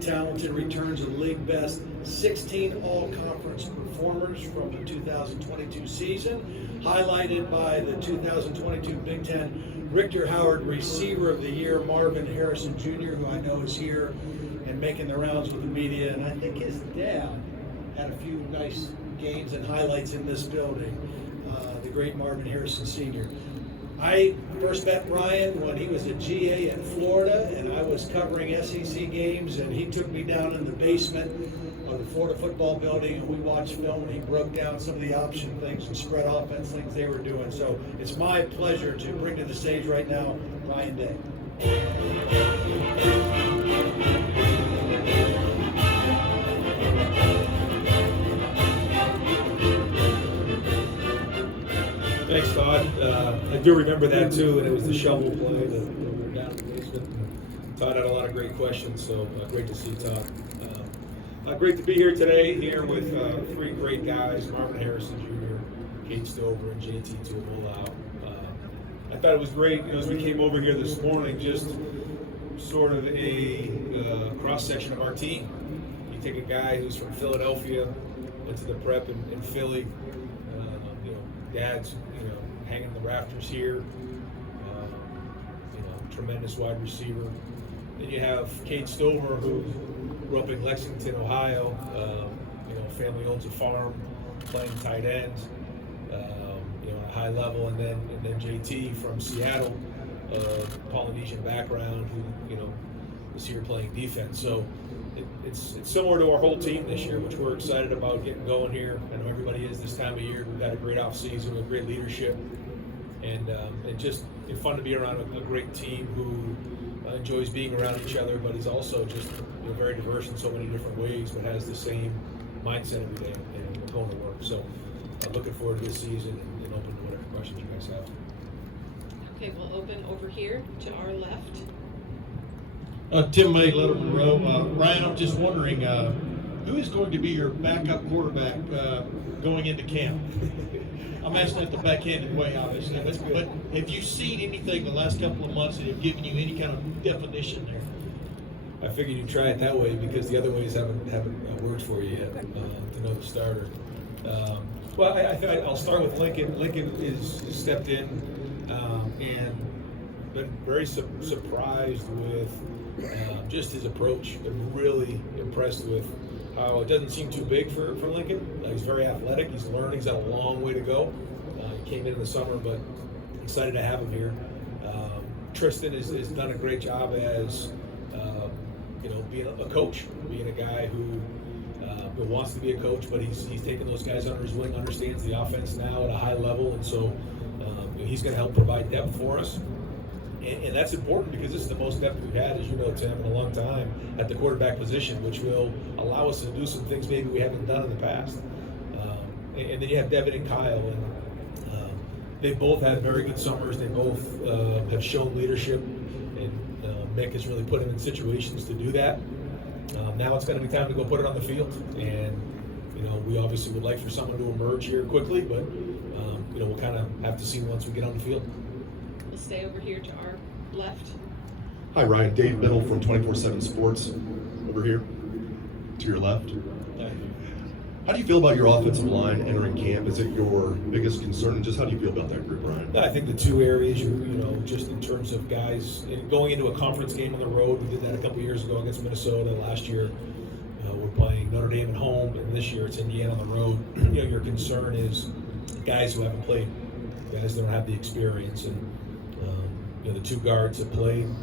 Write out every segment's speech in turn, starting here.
talented returns of league best 16 all-conference performers from the 2022 season, highlighted by the 2022 Big Ten Richter Howard Receiver of the Year, Marvin Harrison Jr., who I know is here and making the rounds with the media. And I think his dad had a few nice gains and highlights in this building, the great Marvin Harrison Sr. I first met Ryan when he was a GA in Florida, and I was covering SEC games, and he took me down in the basement of the Florida football building, and we watched film, and he broke down some of the option things and spread offense things they were doing. So it's my pleasure to bring to the stage right now Ryan Day. Thanks, Todd. I do remember that too, and it was the shovel play that we were down in the basement. Todd had a lot of great questions, so great to see Todd. Great to be here today, here with three great guys, Marvin Harrison Jr., Kate Stover, and JT Tuamolau. I thought it was great, as we came over here this morning, just sort of a cross-section of our team. You take a guy who's from Philadelphia, went to the prep in Philly, dad's hanging the rafters here, tremendous wide receiver. Then you have Kate Stover, who grew up in Lexington, Ohio. Family owns a farm, playing tight end, at a high level, and then JT from Seattle, Polynesian background, who is here playing defense. So it's similar to our whole team this year, which we're excited about getting going here. I know everybody is this time of year. We've got a great off season with great leadership, and just fun to be around a great team who enjoys being around each other, but is also just very diverse in so many different ways, but has the same mindset every day and going to work. So I'm looking forward to this season and open to whatever questions you guys have. Okay, we'll open over here to our left. Tim May, Letterman Row. Ryan, I'm just wondering, who is going to be your backup quarterback going into camp? I'm asking it the backhanded way, obviously, but have you seen anything the last couple of months that have given you any kind of definition there? I figured you'd try it that way because the other ways haven't worked for you yet to know the starter. Well, I think I'll start with Lincoln. Lincoln is stepped in and been very surprised with just his approach. Been really impressed with how it doesn't seem too big for Lincoln. He's very athletic. He's learning. He's got a long way to go. He came in the summer, but excited to have him here. Tristan has done a great job as being a coach, being a guy who wants to be a coach, but he's taking those guys under his wing, understands the offense now at a high level, and so he's going to help provide depth for us. And that's important because this is the most depth we've had, as you know, Tim, in a long time at the quarterback position, which will allow us to do some things maybe we haven't done in the past. And then you have Devin and Kyle, and they both had very good summers. They both have shown leadership, and Mick has really put them in situations to do that. Now it's going to be time to go put it on the field, and we obviously would like for someone to emerge here quickly, but we'll kind of have to see once we get on the field. We'll stay over here to our left. Hi, Ryan. Dave Biddle from 24/7 Sports over here to your left. How do you feel about your offensive line entering camp? Is it your biggest concern? Just how do you feel about that group, Ryan? I think the two areas, just in terms of guys going into a conference game on the road, we did that a couple years ago against Minnesota. Last year, we're playing Notre Dame at home, and this year it's Indiana on the road. Your concern is guys who haven't played, guys that don't have the experience, and the two guards have played, and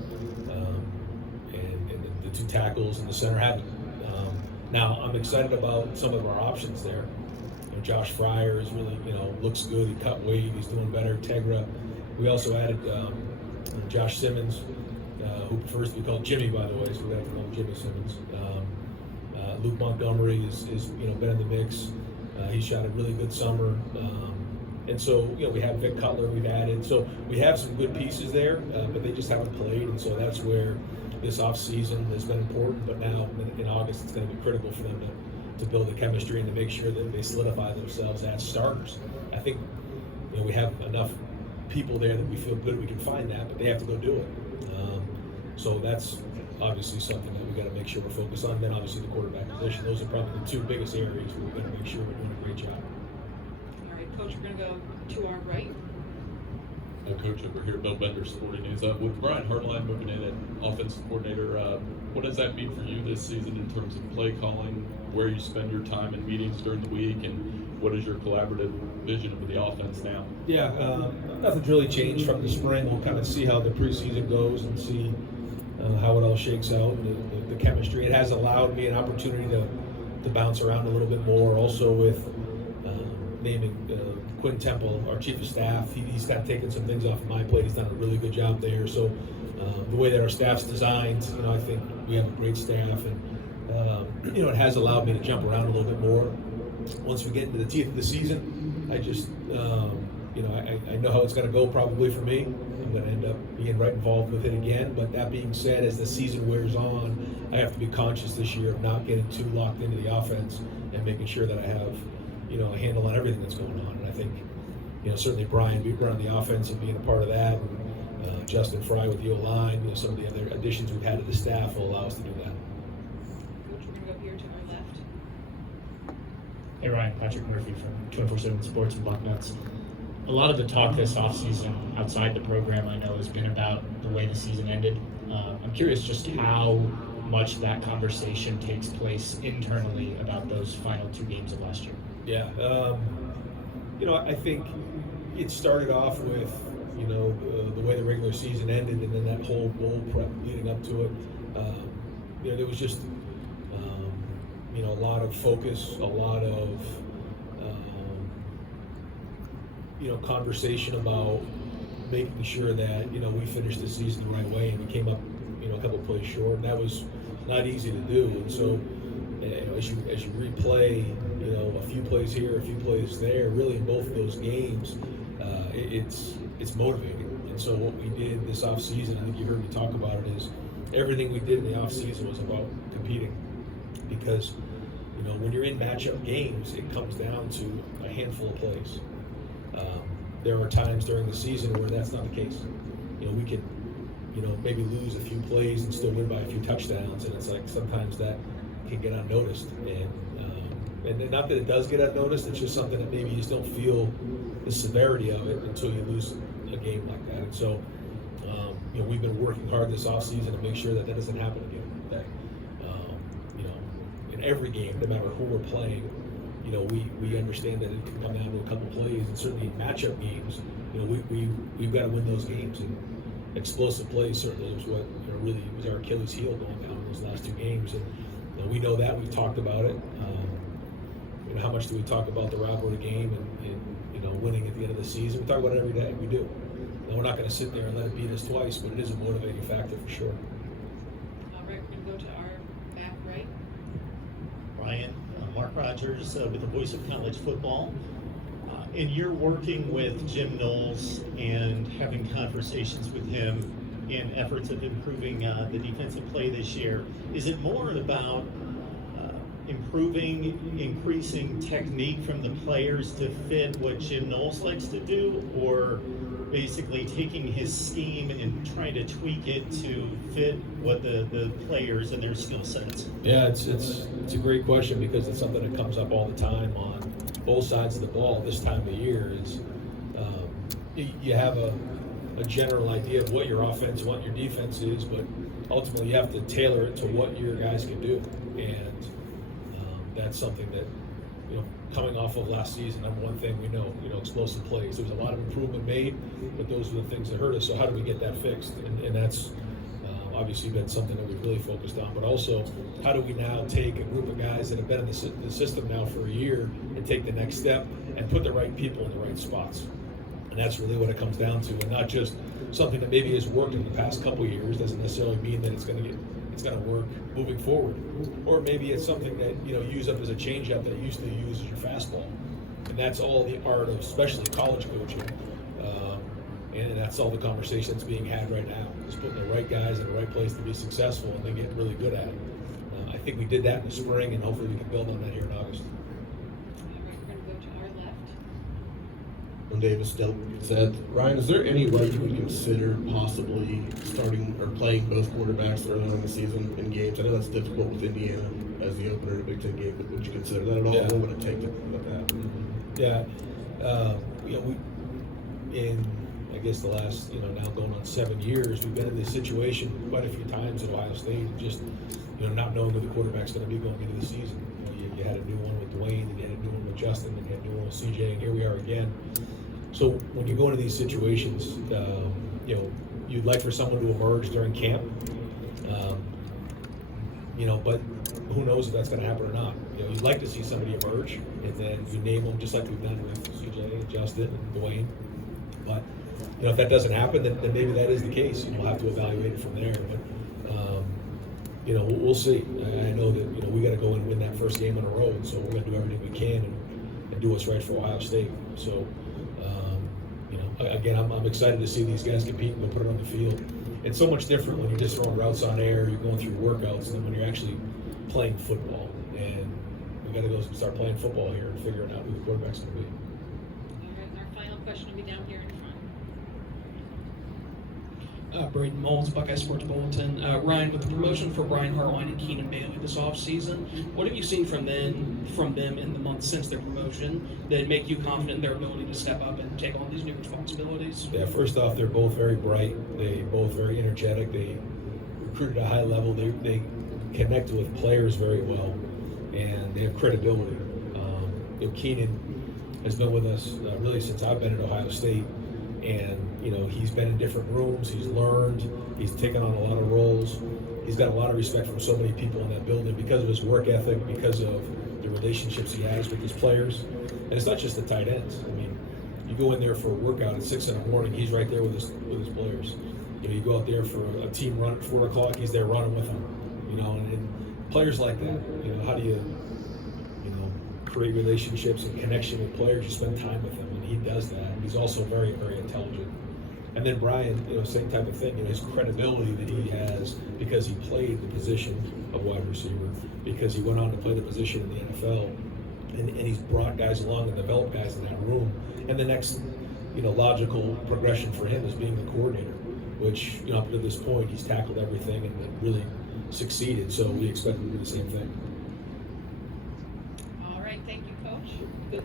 the two tackles and the center haven't. Now I'm excited about some of our options there. Josh Fryer is really, looks good. He cut weight. He's doing better. Tegra. We also added Josh Simmons, who prefers to be called Jimmy, by the way, so we got to call him Jimmy Simmons. Luke Montgomery is been in the mix. He shot a really good summer. And so, we have Vic Cutler we've added. So we have some good pieces there, but they just haven't played. And so that's where this offseason has been important. But now in August, it's going to be critical for them to build the chemistry and to make sure that they solidify themselves as starters. I think we have enough people there that we feel good we can find that, but they have to go do it. So that's obviously something that we we got to make sure we're focused on. Then obviously the quarterback position. Those are probably the two biggest areas where we've got to make sure we're doing a great job. All right, Coach, we're gonna go to our right. Coach over here, Bill Bender, Sporting News. With Brian Hartline moving in at offensive coordinator, what does that mean for you this season in terms of play calling, where you spend your time in meetings during the week, and what is your collaborative vision of the offense now? Yeah, nothing's really changed from the spring. We'll kind of see how the preseason goes and see how it all shakes out, the chemistry. It has allowed me an opportunity to bounce around a little bit more, also with naming Quinn Temple, our chief of staff. He's kind of taken some things off of my plate. He's done a really good job there. So the way that our staff's designed, I think we have a great staff, and it has allowed me to jump around a little bit more. Once we get into the teeth of the season, I just, I know how it's going to go probably for me. I'm going to end up being right involved with it again. But that being said, as the season wears on, I have to be conscious this year of not getting too locked into the offense and making sure that I have, a handle on everything that's going on. And I think, certainly Brian running the offense and being a part of that, and Justin Fry with the O-line, some of the other additions we've had to the staff will allow us to do that. Coach, we're gonna go here to our left. Hey Ryan, Patrick Murphy from 24/7 Sports and Bucknuts. A lot of the talk this offseason outside the program, I know, has been about the way the season ended. I'm curious just how much that conversation takes place internally about those final 2 games of last year. Yeah, I think it started off with, the way the regular season ended, and then that whole bowl prep leading up to it. There was just, a lot of focus, a lot of, conversation about making sure that, we finished the season the right way, and we came up, a couple plays short, and that was not easy to do. And so, as you replay, a few plays here, a few plays there, really in both of those games, it's motivating. And so what we did this off season, I think you heard me talk about it, is everything we did in the off season was about competing, because when you're in matchup games, it comes down to a handful of plays. There are times during the season where that's not the case. We can maybe lose a few plays and still win by a few touchdowns, and it's like sometimes that can get unnoticed, and not that it does get unnoticed, it's just something that maybe you just don't feel the severity of it until you lose a game like that. And so we've been working hard this offseason to make sure that doesn't happen again, that in every game, no matter who we're playing, we understand that it can come down to a couple plays, and certainly in matchup games, we've got to win those games, and explosive plays certainly was what really was our Achilles heel going down in those last 2 games, and we know that. We've talked about it. How much do we talk about the rivalry game and winning at the end of the season? We talk about it every day. We do. Now, we're not going to sit there and let it beat us twice, but it is a motivating factor for sure. All right, we're gonna go to our back right. Ryan, Mark Rogers with the Voice of College Football. And you're working with Jim Knowles and having conversations with him in efforts of improving the defensive play this year. Is it more about increasing technique from the players to fit what Jim Knowles likes to do, or basically taking his scheme and trying to tweak it to fit what the players and their skill sets? Yeah, it's a great question, because it's something that comes up all the time on both sides of the ball this time of year. Is you have a general idea of what your offense, what your defense is, but ultimately you have to tailor it to what your guys can do, and that's something that, coming off of last season, number one thing we know, explosive plays. There was a lot of improvement made, but those were the things that hurt us. So how do we get that fixed? And that's obviously been something that we've really focused on. But also, how do we now take a group of guys that have been in the system now for a year and take the next step and put the right people in the right spots? And that's really what it comes down to, and not just something that maybe has worked in the past couple of years doesn't necessarily mean that it's going to work moving forward. Or maybe it's something that use up as a changeup that you used to use as your fastball. And that's all the art of, especially college coaching. And that's all the conversation that's being had right now. Just putting the right guys in the right place to be successful, and then get really good at it. I think we did that in the spring, and hopefully we can build on that here in August. All right, we're gonna go to our left. Davis said, Ryan, is there any way you would consider possibly starting or playing both quarterbacks early in the season in games? I know that's difficult with Indiana as the opener in a Big Ten game, but would you consider that at all? Yeah. What would it take to let that happen? Yeah, we in I guess the last now going on 7 years, we've been in this situation quite a few times at Ohio State, just not knowing who the quarterback's going to be going into the season. You had a new one with Dwayne, and you had a new one with Justin, and you had a new one with CJ, and here we are again. So when you go into these situations, you'd like for someone to emerge during camp, but who knows if that's going to happen or not. You'd like to see somebody emerge, and then you name them just like we've done with CJ and Justin and Dwayne. But if that doesn't happen, then maybe that is the case, and we'll have to evaluate it from there. But we'll see. I know that we got to go and win that first game on the road, so we're going to do everything we can and do what's right for Ohio State. So again, I'm excited to see these guys compete and go put it on the field. It's so much different when you're just throwing routes on air, you're going through workouts, than when you're actually playing football. And we got to go start playing football here and figuring out who the quarterback's going to be. All right, and our final question will be down here in front. Braden Mullins, Buckeye Sports Bulletin. Ryan, with the promotion for Brian Hartline and Keenan Bailey this offseason, what have you seen from them in the months since their promotion that make you confident in their ability to step up and take on these new responsibilities? Yeah, first off, they're both very bright. They both very energetic. They recruit at a high level. They connect with players very well, and they have credibility. Keenan has been with us really since I've been at Ohio State. And, he's been in different rooms, he's learned, he's taken on a lot of roles. He's got a lot of respect from so many people in that building because of his work ethic, because of the relationships he has with his players. And it's not just the tight ends. I mean, you go in there for a workout at 6 in the morning, he's right there with his players. You go out there for a team run at 4 o'clock, he's there running with them. And players like that, how do you create relationships and connection with players? You spend time with them, and he does that. He's also very, very intelligent. And then Brian, same type of thing. His credibility that he has because he played the position of wide receiver, because he went on to play the position in the NFL, and he's brought guys along and developed guys in that room. And the next, logical progression for him is being the coordinator, which up to this point he's tackled everything and really succeeded. So we expect him to do the same thing.